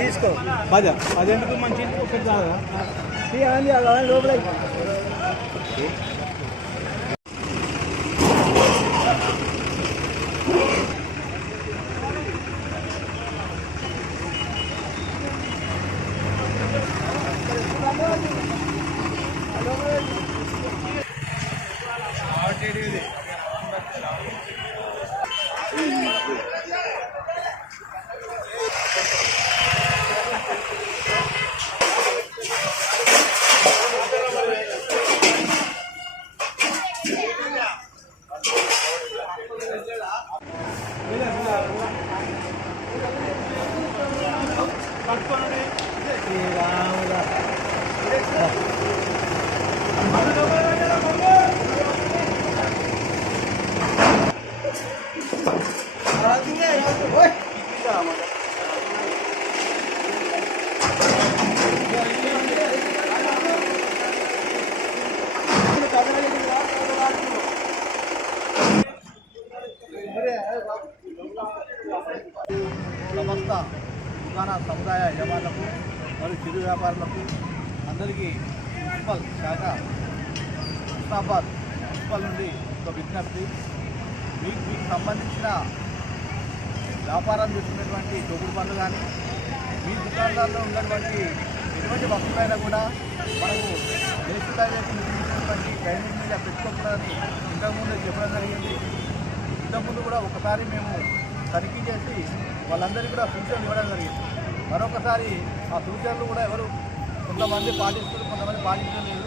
తీసుకో అదెందుకు మంచి లోపల సమస్త దుకాణ సముదాయ యజమానులకు మరియు చిరు వ్యాపారులకు అందరికీ మున్సిపల్ శాఖ హుస్నాబాద్ మున్సిపల్ నుండి ఒక విజ్ఞప్తి. మీకు సంబంధించిన వ్యాపారం చేస్తున్నటువంటి తోపుడు పనులు కానీ మీ దుకాణాల్లో ఉన్నటువంటి ఎటువంటి వస్తువులైనా కూడా మనకు దేశీయులకు నిర్మించినటువంటి డ్రైనేజ్ మీద పెట్టుకోకూడదని ఇంతకుముందు చెప్పడం జరిగింది. ఇంతకుముందు కూడా ఒకసారి మేము తనిఖీ చేసి వాళ్ళందరికీ కూడా సూచనలు ఇవ్వడం జరిగింది. మరొకసారి ఆ సూచనలు కూడా ఎవరు కొంతమంది పాటిస్తున్నారు, కొంతమంది పాటించడం లేదు.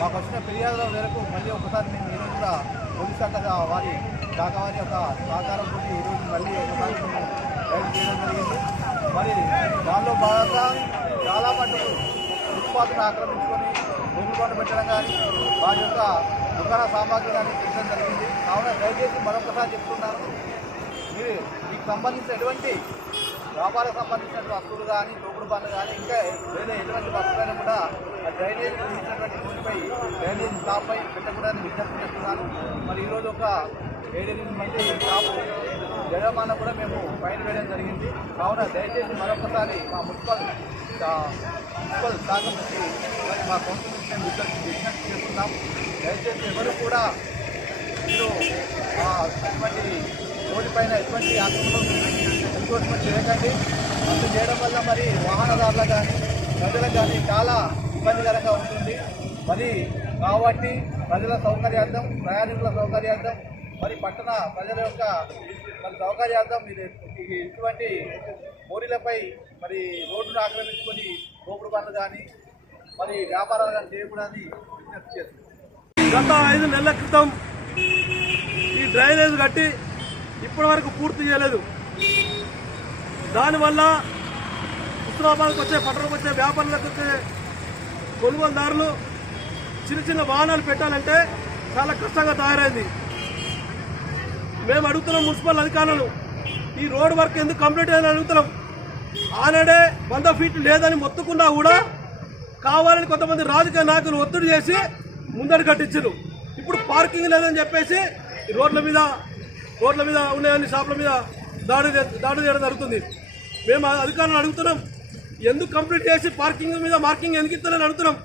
మాకు వచ్చిన ఫిర్యాదుల మేరకు మళ్ళీ ఒకసారి మేము ఈరోజు కూడా పోలీస్ శాఖ వారి యొక్క సహకారంతో ఈరోజు మళ్ళీ ఒకసారి మేము రైడ్ చేయడం జరిగింది. మరి దానిలో భాగంగా చాలా మటుకు ఫుట్పాత్ను ఆక్రమించుకొని రోడ్లు పెట్టడం కానీ వారి యొక్క దుకాణ సామాగ్రి కానీ పెట్టడం జరిగింది. కావున దయచేసి మరొకసారి చెప్తున్నాను, మీకు సంబంధించిన ఎటువంటి వ్యాపారం సంబంధించిన వస్తువులు కానీ తోపుడు పనులు కానీ ఇంకా వేరే ఎటువంటి వస్తువులైనా కూడా ఆ డ్రైనేజ్ నిర్మించినటువంటి భూమిపై డ్రైనేజ్ స్టాప్పై పెట్టకూడదని విజ్ఞప్తి చేస్తున్నాను. మరి ఈరోజు ఒక 7-8 మంది స్టాఫ్ జగమాన కూడా మేము ఫైన్ వేయడం జరిగింది. కావున దయచేసి మరొకసారి మా మున్సిపల్ శాఖ నుంచి మరి మా కౌన్సిల్ మేము విజ్ఞప్తి చేస్తున్నాం. దయచేసి ఎవరు కూడా మీరు ఎటువంటి రోడ్డు పైన ఎటువంటి ఎన్ఫోర్స్మెంట్ చేయకండి. అందు చేయడం వల్ల మరి వాహనదారులకు కానీ ప్రజలకు కానీ చాలా ఇబ్బందికరంగా ఉంటుంది. మరి కాబట్టి ప్రజల సౌకర్యార్థం, ప్రయాణికుల సౌకర్యార్థం, మరి పట్టణ ప్రజల యొక్క మరి సౌకర్యార్థం మీరు ఇటువంటి మోరీలపై మరి రోడ్డును ఆక్రమించుకొని తోపుడు పనులు కానీ మరి వ్యాపారాలు కానీ చేయకూడదని విజ్ఞప్తి చేస్తుంది. గత 5 నెలల క్రితం ఈ డ్రైనేజ్ కట్టి ఇప్పటి వరకు పూర్తి చేయలేదు. దానివల్ల హుస్నాబాద్కి వచ్చే, పట్టణంకి వచ్చే వ్యాపారులకు వచ్చే కొనుగోలుదారులు చిన్న చిన్న వాహనాలు పెట్టాలంటే చాలా కష్టంగా తయారైంది. మేము అడుగుతున్నాం మున్సిపల్ అధికారులను, ఈ రోడ్ వర్క్ ఎందుకు కంప్లీట్ అయ్యిందని అడుగుతున్నాం. ఆనాడే 100 ఫీట్లు లేదని మొత్తుకున్నా కూడా కావాలని కొంతమంది రాజకీయ నాయకులు ఒత్తిడి చేసి ముందడి కట్టించారు. ఇప్పుడు పార్కింగ్ లేదని చెప్పేసి రోడ్ల మీద ఉన్నాయని షాపుల మీద దాడి చేయడం జరుగుతుంది. మేము అధికారులను అడుగుతున్నాం, ఎందుకు కంప్లీట్ చేసి పార్కింగ్ మీద మార్కింగ్ ఎందుకు ఇస్తారని అడుగుతున్నాం.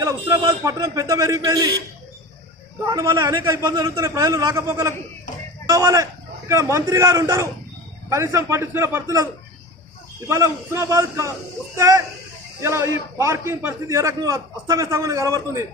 ఇలా హుస్నాబాద్ పట్టణం పెద్ద పెరిగిపోయింది. దానివల్ల అనేక ఇబ్బందులు జరుగుతున్నాయి ప్రజలు రాకపోకలకు. కావాలి ఇక్కడ మంత్రి గారు ఉంటారు, కనీసం పట్టించుకునే పరిస్థితులు. ఇవాళ హుస్నాబాద్ వస్తే ఇలా ఈ పార్కింగ్ పరిస్థితి ఏ రకంగా అస్తవ్యస్తంగా కనబడుతుంది.